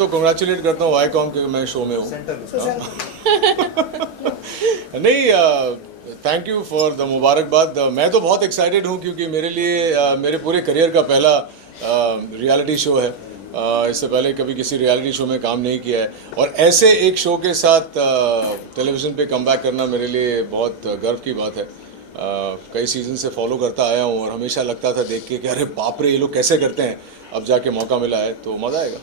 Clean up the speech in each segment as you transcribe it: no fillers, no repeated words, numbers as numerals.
तो कंग्रेचुलेट करता हूँ वाईकॉम के मैं शो में हूँ। नहीं, थैंक यू फॉर द मुबारकबाद। मैं तो बहुत एक्साइटेड हूँ क्योंकि मेरे लिए मेरे पूरे करियर का पहला रियलिटी शो है। इससे पहले कभी किसी रियलिटी शो में काम नहीं किया है और ऐसे एक शो के साथ टेलीविज़न पे कम बैक करना मेरे लिए बहुत गर्व की बात है। कई सीज़न से फॉलो करता आया हूँ और हमेशा लगता था देख के कि अरे बाप रे ये लोग कैसे करते हैं। अब जाके मौका मिला है तो मज़ा आएगा।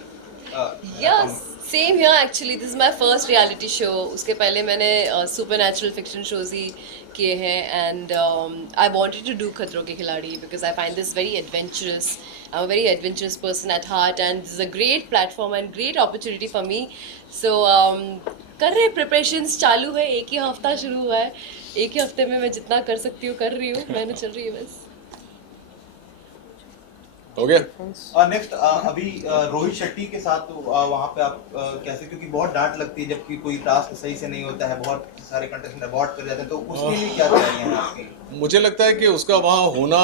Yeah, same here actually. This is my first reality show. उसके पहले मैंने supernatural fiction shows ही किए हैं and I wanted to do खतरों के खिलाड़ी because I find this very adventurous. I'm a very adventurous person at heart and this is a great platform and great opportunity for me. So कर रहे preparations चालू है, एक ही हफ्ता शुरू हुआ है, एक ही हफ्ते में मैं जितना कर सकती हूँ कर रही हूँ, मेहनत चल रही है बस। हो गया। नेक्स्ट अभी रोहित शेट्टी के साथ वहाँ पे आप कैसे, क्योंकि बहुत डांट लगती है जबकि कोई टास्क सही से नहीं होता है, बहुत सारे कंटेस्टेंट अबॉर्ट कर जाते हैं, तो उसके लिए क्या तैयारियां हैं आपकी? मुझे लगता है कि उसका वहाँ होना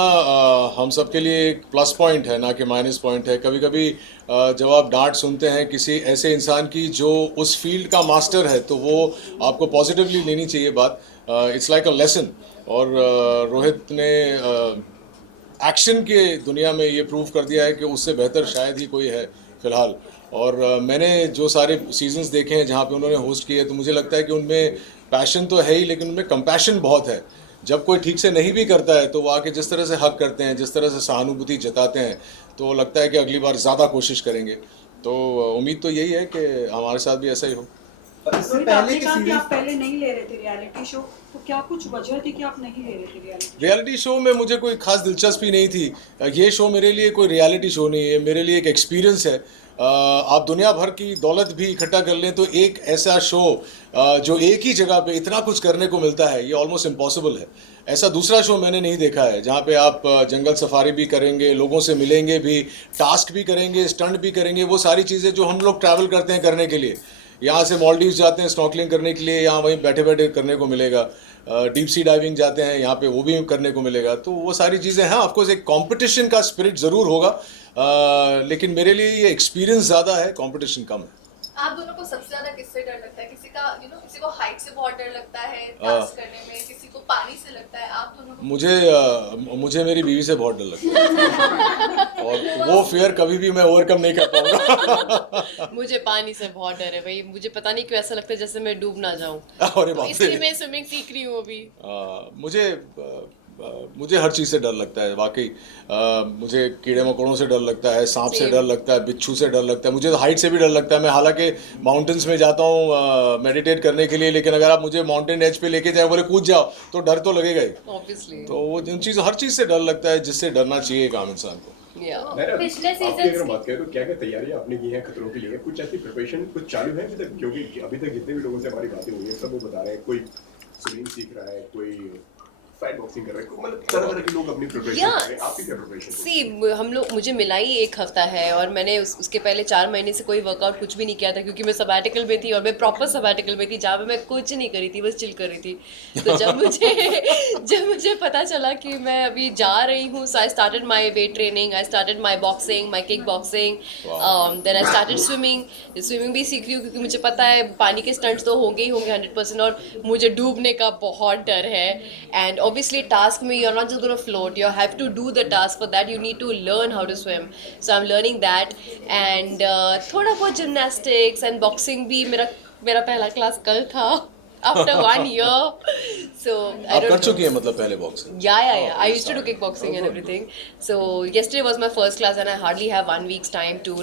हम सब के लिए एक प्लस पॉइंट है ना कि माइनस पॉइंट है। कभी कभी जब आप डांट सुनते हैं किसी ऐसे इंसान की जो उस फील्ड का मास्टर है तो वो आपको पॉजिटिवली लेनी चाहिए बात। It's like a lesson. और रोहित ने एक्शन के दुनिया में ये प्रूव कर दिया है कि उससे बेहतर शायद ही कोई है फ़िलहाल। और मैंने जो सारे सीजन्स देखे हैं जहाँ पे उन्होंने होस्ट किए तो मुझे लगता है कि उनमें पैशन तो है ही लेकिन उनमें कंपैशन बहुत है। जब कोई ठीक से नहीं भी करता है तो वो आके जिस तरह से हक करते हैं, जिस तरह से सहानुभूति जताते हैं, तो लगता है कि अगली बार ज़्यादा कोशिश करेंगे। तो उम्मीद तो यही है कि हमारे साथ भी ऐसा ही हो। इससे रोहित, पहले आपने के कहा कि सीरीज आप पहले नहीं ले रहे थे रियलिटी शो, तो क्या कुछ वजह थी कि आप नहीं ले रहे थे रियलिटी? रियलिटी शो में मुझे कोई खास दिलचस्पी नहीं थी। ये शो मेरे लिए कोई रियलिटी शो नहीं है, मेरे लिए एक एक्सपीरियंस है। आप दुनिया भर की दौलत भी इकट्ठा कर लें तो एक ऐसा शो जो एक ही जगह पे इतना कुछ करने को मिलता है ये ऑलमोस्ट इम्पॉसिबल है। ऐसा दूसरा शो मैंने नहीं देखा है जहाँ पे आप जंगल सफारी भी करेंगे, लोगों से मिलेंगे भी, टास्क भी करेंगे, स्टंट भी करेंगे, वो सारी चीज़ें जो हम लोग ट्रैवल करते हैं करने के लिए। यहाँ से मालदीव्स जाते हैं स्नॉर्कलिंग करने के लिए, यहाँ वहीं बैठे बैठे करने को मिलेगा। डीप सी डाइविंग जाते हैं यहाँ पे वो भी करने को मिलेगा। तो वो सारी चीज़ें हैं। ऑफकोर्स एक कंपटीशन का स्पिरिट ज़रूर होगा, लेकिन मेरे लिए ये एक्सपीरियंस ज़्यादा है, कंपटीशन कम है। आप दोनों को सबसे ज्यादा किससे डर लगता है? किसी का किसी को हाइट से बहुत डर लगता है टास्क करने में, किसी को पानी से लगता है, आप दोनों को? मुझे मेरी बीवी से बहुत डर लगता है और वो फियर कभी भी मैं ओवरकम नहीं कर पाऊंगा। मुझे पानी से बहुत डर है भाई। मुझे पता नहीं क्यों ऐसा लगता है जैसे मैं डूब ना जाऊं। अरे तो बाप इसलिए रे। मैं स्विमिंग सीख रही हूँ अभी। मुझे हर चीज़ से डर लगता है वाकई। मुझे कीड़े मकोड़ों से डर लगता है, सांप से डर लगता है, बिच्छू से डर लगता है, मुझे हाइट से भी डर लगता है। मैं हालांकि माउंटेन्स में जाता हूँ मेडिटेट करने के लिए, लेकिन अगर आप मुझे माउंटेन एज पे लेके जाए बोले कूद जाओ तो डर तो लगेगा ही। ऑब्वियसली। तो वो हर चीज़ से डर लगता है जिससे डरना चाहिए एक आम इंसान को। पिछले सीजन अगर बात करें तो क्या क्या तैयारियां आपने की हैं खतरों के लिए? कुछ ऐसी प्रिपरेशन कुछ चालू है अभी तक? क्योंकि अभी तक जितने भी लोगों से हमारी बातें हुई हैं सब वो बता रहे हैं, कोई स्विमिंग सीख रहा है, कोई फाइट बॉक्सिंग कर रहा है, मतलब तरह तरह के लोग अपनी प्रिपरेशन कर रहे हैं। आपकी क्या प्रिपरेशन? मुझे मिला ही एक हफ्ता है और मैंने उसके पहले 4 महीने से कोई वर्कआउट कुछ भी नहीं किया था क्योंकि मैं सबैटिकल में थी और मैं प्रॉपर सबैटिकल में थी जहाँ पे मैं कुछ नहीं करी थी, बस चिल कर रही थी। तो जब मुझे पता चला कि मैं अभी जा रही हूँ, so I started my weight training, I started my boxing, my kick boxing, then I started swimming भी सीख रही हूँ क्योंकि मुझे पता है पानी के स्टंट्स तो होंगे ही होंगे 100% और मुझे डूबने का बहुत डर है। एंड obviously task में you're not just going to float, you have to do the task. For that you need to learn how to swim, so I'm learning that and थोड़ा बहुत gymnastics and boxing भी मेरा पहला class कल था after 1 year, so I आप don't कर know. चुकी हैं मतलब पहले boxing? Yeah. I used to do kickboxing and everything. So yesterday was my first class and I hardly have 1 week's time to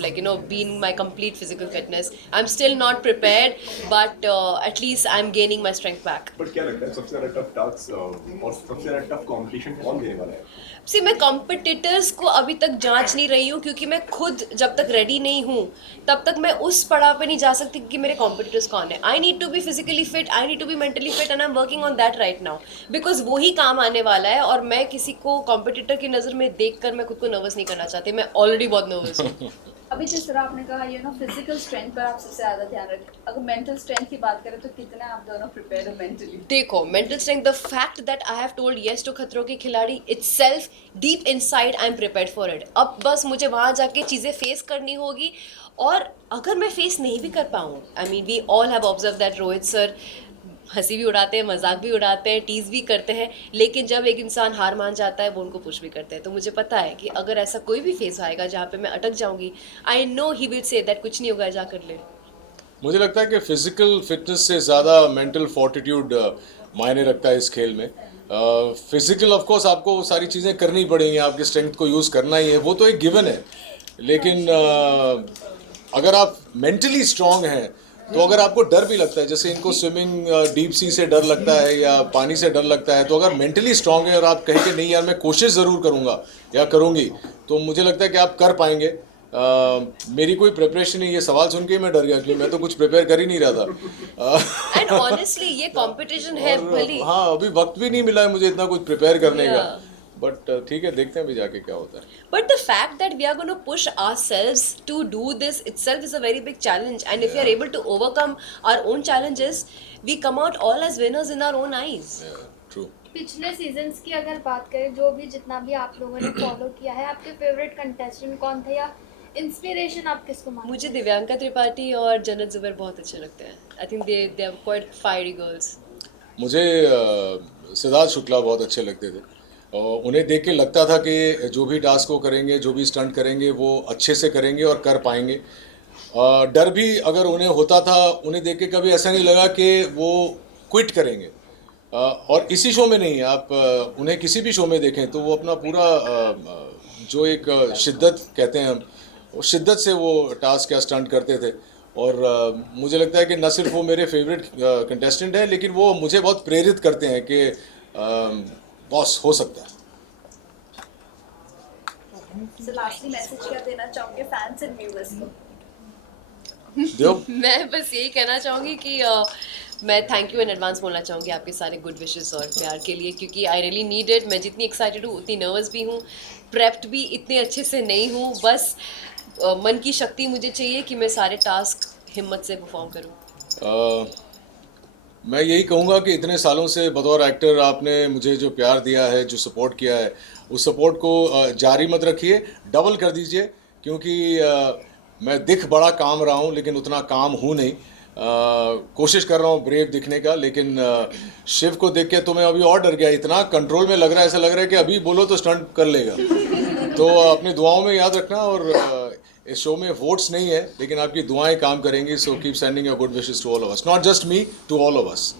be in my complete physical fitness. I'm still not prepared, but at least I'm gaining my strength back. But क्या लगता है सबसे ज्यादा tough task और सबसे ज्यादा tough competition कौन देने वाला है? See, मैं कॉम्पिटिटर्स को अभी तक जांच नहीं रही हूँ क्योंकि मैं खुद जब तक रेडी नहीं हूँ तब तक मैं उस पड़ाव पे नहीं जा सकती कि मेरे कॉम्पिटिटर्स कौन है। I need to be physically fit, I need to be mentally fit and I am working on that right now because वही काम आने वाला है और मैं किसी को कॉम्पिटिटर की नज़र में देख कर मैं खुद को नर्वस नहीं करना चाहती। मैं ऑलरेडी बहुत नर्वस हूँ। अभी जिस तरह आपने कहा फिजिकल स्ट्रेंथ पर आप सबसे ज़्यादा ध्यान रखें, अगर मेंटल स्ट्रेंथ की बात करें तो कितना आप दोनों प्रिपेयर हो मेंटली? देखो, mental strength, the fact that I have told yes to Khatron Ke Khiladi itself, deep inside I am prepared for it. अब बस मुझे वहाँ जाके चीज़ें फेस करनी होगी और अगर मैं फेस नहीं भी कर पाऊँ, I mean we all have observe that Rohit sir हंसी भी उड़ाते हैं, मजाक भी उड़ाते हैं, टीज भी करते हैं, लेकिन जब एक इंसान हार मान जाता है वो उनको पुश भी करते हैं। तो मुझे पता है कि अगर ऐसा कोई भी फेस आएगा जहाँ पे मैं अटक जाऊंगी, I know he will say that कुछ नहीं होगा, जा कर ले। मुझे लगता है कि फिजिकल फिटनेस से ज़्यादा मेंटल फोर्टिट्यूड मायने रखता है इस खेल में। फिजिकल ऑफ कोर्स आपको वो सारी चीज़ें करनी पड़ेंगी, आपकी स्ट्रेंथ को यूज़ करना ही है, वो तो एक गिवन है। लेकिन अगर आप मेंटली स्ट्रांग हैं तो अगर आपको डर भी लगता है, जैसे इनको स्विमिंग डीप सी से डर लगता है या पानी से डर लगता है, तो अगर मेंटली स्ट्रांग है और आप कहें कि नहीं यार मैं कोशिश ज़रूर करूँगा या करूँगी, तो मुझे लगता है कि आप कर पाएंगे। मेरी कोई प्रिपरेशन नहीं, ये सवाल सुन के ही मैं डर गया क्योंकि मैं तो कुछ प्रिपेयर कर ही नहीं रहा था। एंड ऑनेस्टली ये कंपटीशन है भली। हाँ, अभी वक्त भी नहीं मिला है मुझे इतना कुछ प्रिपेयर करने का, बट ठीक है, देखते हैं भी जाके क्या होता है। But the fact that we are going to push ourselves to do this itself is a very big challenge, and if we are able to overcome our own challenges, we come out all as winners in our own eyes. True. पिछले seasons की अगर बात करें, जो भी जितना भी आप लोगों ने फॉलो किया है, आपके फेवरेट कंटेस्टेंट कौन थे या इंस्पिरेशन आप किसको मानते मुझे दिव्यांका त्रिपाठी और जन्नत जुबैर बहुत अच्छे लगते हैं। I think they are quite fiery girls. मुझे सिद्धार्थ शुक्ला बहुत अच्छे लगते थे और उन्हें देख के लगता था कि जो भी टास्क वो करेंगे, जो भी स्टंट करेंगे, वो अच्छे से करेंगे और कर पाएंगे। डर भी अगर उन्हें होता था, उन्हें देख के कभी ऐसा नहीं लगा कि वो क्विट करेंगे। और इसी शो में नहीं, आप उन्हें किसी भी शो में देखें तो वो अपना पूरा जो एक शिद्दत कहते हैं हम, वो शिद्दत से वो टास्क या स्टंट करते थे। और मुझे लगता है कि न सिर्फ वो मेरे फेवरेट कंटेस्टेंट हैं, लेकिन वो मुझे बहुत प्रेरित करते हैं कि बॉस हो सकता है। So lastly मैसेज क्या देना चाहोगे फैंस एंड व्यूअर्स को? देव, मैं बस यही कहना चाहूँगी कि मैं थैंक यू इन एडवांस बोलना चाहूँगी आपके सारे गुड विशेस और प्यार के लिए, क्योंकि आई रियली नीड इट। मैं जितनी एक्साइटेड हूँ उतनी नर्वस भी हूँ, प्रेप्ड भी इतने अच्छे से नहीं हूँ। बस मन की शक्ति मुझे चाहिए कि मैं सारे टास्क हिम्मत से परफॉर्म करूँ। मैं यही कहूँगा कि इतने सालों से बतौर एक्टर आपने मुझे जो प्यार दिया है, जो सपोर्ट किया है, उस सपोर्ट को जारी मत रखिए, डबल कर दीजिए, क्योंकि मैं दिख बड़ा काम रहा हूँ लेकिन उतना काम हूँ नहीं। कोशिश कर रहा हूँ ब्रेव दिखने का, लेकिन शिव को देख के तो मैं अभी और डर गया, इतना कंट्रोल में लग रहा है, ऐसा लग रहा है कि अभी बोलो तो स्टंट कर लेगा। तो अपनी दुआओं में याद रखना, और इस शो में वोट्स नहीं है लेकिन आपकी दुआएं काम करेंगी। So keep sending your good wishes to all of us, not just me, to all of us.